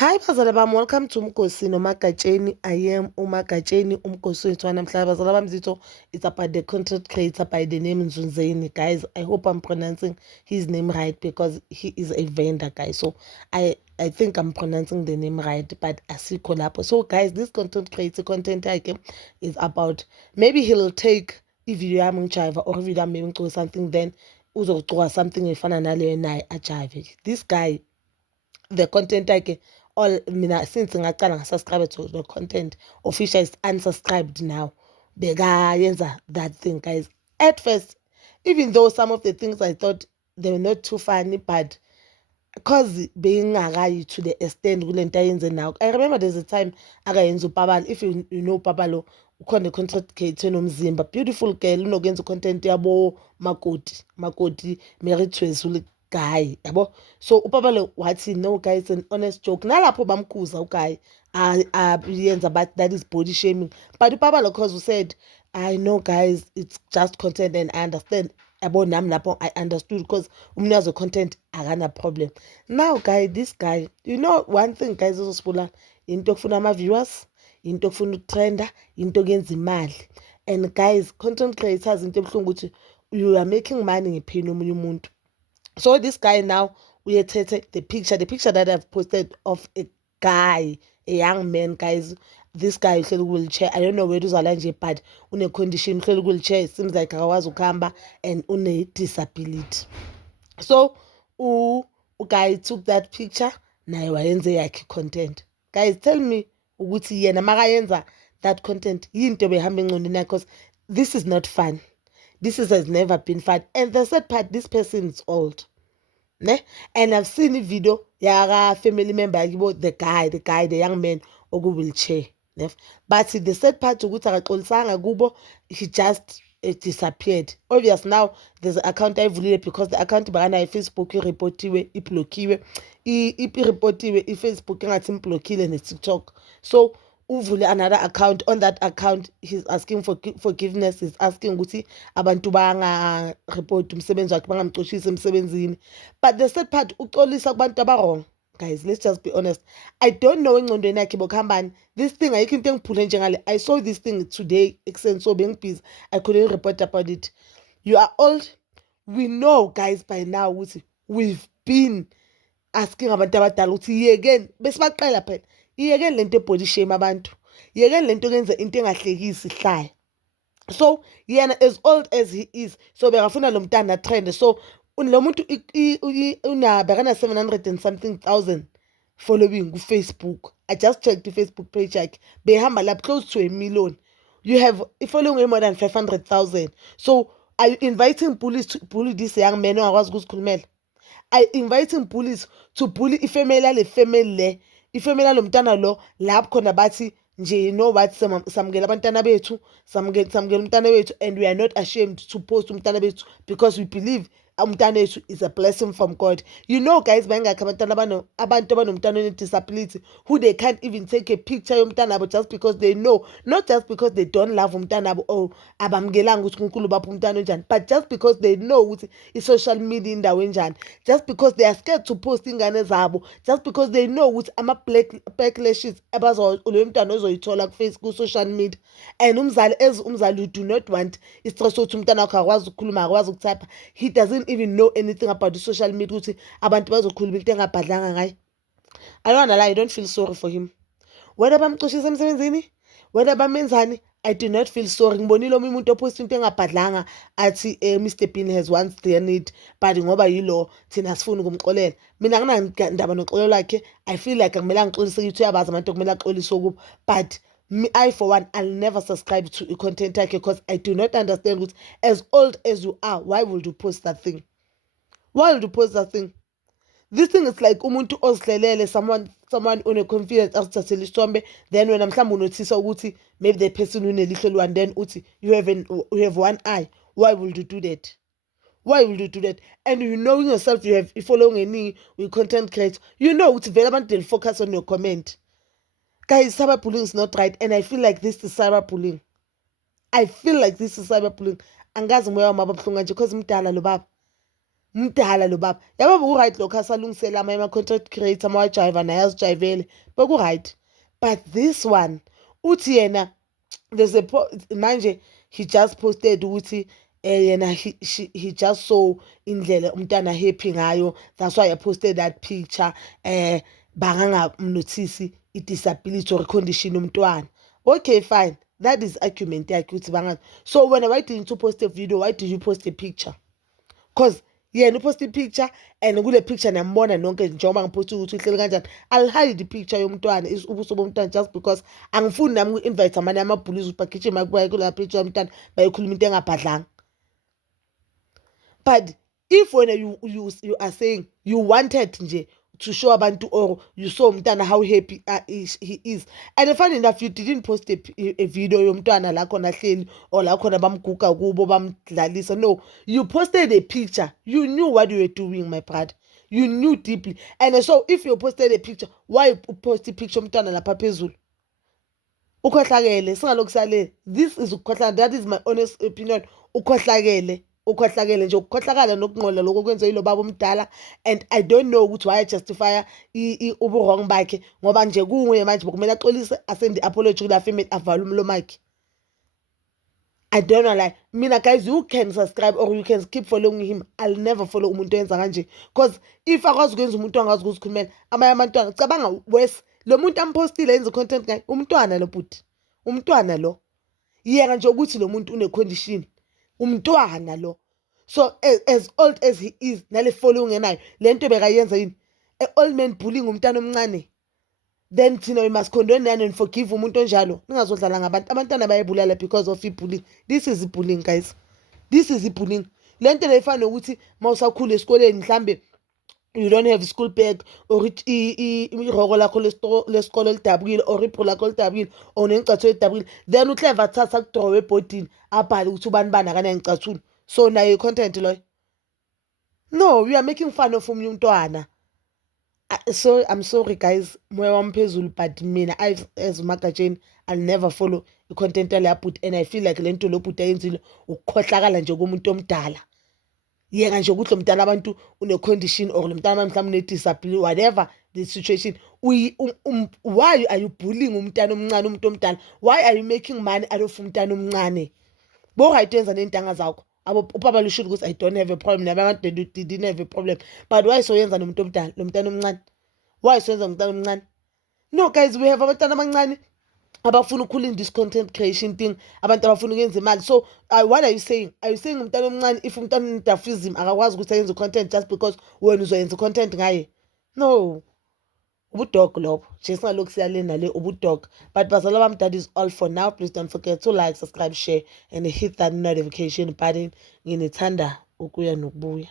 Hi bazala bami, welcome to Umgosi noMagatsheni. I am uMagatsheni, umgosi wethu wanamhlanje. Bazala bami zitho, it's about the content creator by the name Nzunzeni. Guys, I hope I'm pronouncing his name right because he is a vendor, guys. So I think I'm pronouncing the name right, but asikho lapho. So guys, this content creator content is about, maybe he'll take i-video yami ngijiva or i-video yami maybe ngicula something, then uzogcoka something efana naleyo naye ajive. This guy, the content all mina since ngaqala ngasubscribe to the content official is unsubscribed now, bekayenza that thing, guys. At first, even though some of the things I thought they were not too funny, but because being akayi to the extent kule nto ayenze now. I remember there's a time akayenza uPabalo. If you know Pabalo, ukhona content creator enomzimba, beautiful girl, unokuyenza content yabo makoti Meritwezulu guy, yabo. So uPabalo wathi no guys, it's an honest joke. Nalapho bamkhuza uguy yenza, but that is body shaming. But uPabalo, because we said, I know guys, it's just content and I understand. About nam lapho I understood because umnikazi content akana problem. Now guys, this guy, you know one thing guys, uzosibula into okufuna ama-viewers, into okufuna ukutrenda, into okuyenza imali. And guys, content creators into ebuhlungu ukuthi you are making money ngephini omunye umuntu. So this guy now, uyethethe the picture that I've posted of a guy, a young man, guys. This guy uhleli wheelchair. I don't know where uzala nje, but une condition uhleli wheelchair. It seems like akakwazi ukuhamba and une disability. So guy took that picture naye wayenze yakhe content. Guys, tell me ukuthi yena makayenza that content yinto behamba engqondweni yakhe, because this is not fun. This has never been fun. And the sad part, this person is old. Ne? And I've seen a video, yara family member, the young man, ogu wheelchair. But the sad part, he just disappeared. Obvious now, there's an account I deleted because the account bagana Facebook reportiwe, iblokiwe, reportiwe, Facebook ngathi blokile ne TikTok. So uvule another account. On that account, he's asking for forgiveness. He's asking ukuthi abantu banga report umsebenzi wakhe bangamxoshisi emsebenzini. But the sad part, uxolisa kubantu abawrong. Guys, let's just be honest. I don't know engqondweni yakhe bokhambani. This thing ayikho into engiphule njengale. I saw this thing today, exen so being busy. I couldn't report about it. You are old. We know guys by now ukuthi we've been asking abantu abadala ukuthi yekeni besibaqela phela. Yekeni lento body shame abantu. Yekeni lento kenza into engahlekisi ihlaya. So yena, as old as he is, so bekafuna lo mntana trend. So lo muntu una bekana 700 and something thousand following Facebook. I just checked the Facebook page yakhe, behamba lapho close to 1 million. You have following more than 500,000. So are you inviting police to bully this young man ongakwazi ukuzikhulumela? I inviting police to bully ifamily lo mntana lo lapho khona bathi nje, you know what, samukela abantwana bethu, samukela umntana wethu, and we are not ashamed to post umntana bethu because we believe umntana wethu is a blessing from God. You know guys, bangakho abantu abanomntana one-disability who they can't even take a picture yomntana abo just because they know, not just because they don't love umntana abo or abamkelanga ukuthi uNkulunkulu bapha umntana onjani, but just because they know ukuthi i-social media indawo enjani, just because they are scared to post ingane zabo, just because they know ukuthi backlashes lo mntana ozoyithola ku-social media. And umzali you do not want i-stress ukuthi umntana wakho akwazi ukukhuluma, akwazi ukutypha. He doesn't even know anything about the social media ukuthi abantu bazokhuluma into engabhadlanga ngayo. I don't wanna lie, I don't feel sorry for him. Whether bamxoshisa emsebenzini, whether bamenzani, I do not feel sorry. Ngibonile omunye umuntu opost into engabhadlanga athi Mr Bean has once done it, but ngoba yilo thina sifuna ukumxolela. Mina nginandaba noxolo lakhe. I feel like akumelanga ngixolise ukuthi uyabazi abantu okumele axolise kubo, but I for one, I'll never subscribe to content yakhe because I do not understand ukuthi as old as you are, why would you post that thing? Why would you post that thing? This thing is like umuntu ozihlelele, someone une-confidence asithathele isithombe, then wena mhlawumbe unothisa ukuthi maybe the person unelihlo eliyi-1, then uthi you have one eye. Why would you do that? Why will you do that? And you knowing yourself, you following any with content creator, you know ukuthi vele abantu they'll focus on your comment. Guys, cyberbullying is not right, and I feel like this is cyberbullying. I feel like this is cyberbullying. Angazi moya wami ababuhlungu nje because mdala lo baba. mdala lo baba yabo beku-right lokho asalungisela ama-content creator amawajayiva naye azijayivele beku-right, but this one uthi yena manje he just posted ukuthi yena he just saw indlela umntana happy ngayo, that's why I posted that picture. Bangangamnothisi i-disability or condition umntwana. Okay, fine, that is argument yakhe ukuthi bangazi. So why didn't you post a video? Why did you post a picture? Because yena upost i-picture and kule picture niyambona nonke njengoba ngiphosta ukuthi uhleli kanjani. I'll hide i-picture yomntwana ubuso bomntwana just because angifuni nami uku-invite amanye amabhulisi ukuthi bagijima kubaye kula picture yomntwana bayikhuluma into engabhadlanga. But if when you are saying you wanted nje to show abantu or you saw umntwana how happy he is, and funny enough you didn't post a video yomntwana la khona hleli or la khona bamguga kubo bamdlalisa. No, you posted a picture. You knew what you were doing, my brother. You knew deeply. And so if you posted a picture, why post a picture umntwana lapha phezulu? Ukhohlakele singalokisale. This is ukhohlakala. That is my honest opinion. Ukhohlakele nje ukukhohlakala nokunqola lokho kwenze yilo baba omdala, and I don't know ukuthi why justify ubuwrong bakhe ngoba nje kunguye manje bokumele axolise asende apology kula female avala umlomo wakhe. I don't know, like mina guys, you can subscribe or you can keep following him. I'll never follow umuntu oyenza kanje, because if akwazi ukwenza umuntu angazi ukuzikhulumela amanye abantwana cabanga wes lo muntu ampostile yenza content guy umntwana lo buti umntwana lo yena nje ukuthi lo muntu une condition umntwana lo. So as old as he is nale following enayo lento bekayenza yini a old man bullying umntana omncane, then thina we must condone and forgive umuntu onjalo. Ningazodlala ngabantu abantwana bayebulala because of bullying. This is bullying guys, this is bullying. Lento lefana ukuthi mawusakhula esikoleni mhlambe you don't have school bag or irogo lakho lesikolo lidabukile or ipho lakho lidabukile or nengicathulo lidabukile, then uClever thatha akudrowe ebhodini abhale ukuthi ubani bani akana ngicathulo. So nayo content loyo. No, you are making fun of umntwana. So I'm sorry guys, moya wami phezulu, but mina as uMagatsheni I'll never follow the content le yaput, and I feel like lento lo put ayenzile ukukhohlakala nje komuntu omdala. Yena nje ukuthi lo mntana abantu une condition or lo mntana mhlawumbe une disability, whatever the situation. Why are you bullying umntana omncane umuntu omdala? Why are you making money out of umntana omncane? Bo right yenza nentanga zakho. Upapa lushulu ukuthi I don't have a problem, nabantu they didn't have a problem, but why so yenza nomuntu omdala lo mntana omncane? Why so yenza umntana omncane? No guys, we have abantwana abancane abafuna ukukhula in this content creation thing, abantu abafuna ukwenza imali. So what are you saying? Are you saying umntana omncane if umntana unedafism akakwazi ukuthi ayenze content just because wena uzoyenza content ngaye? No, ubudog lobo nje singalokhu siyalena le ubudog. But bazala bami, that is all for now. Please don't forget to like, subscribe, share and hit that notification button. Nginethanda ukuya nokubuya.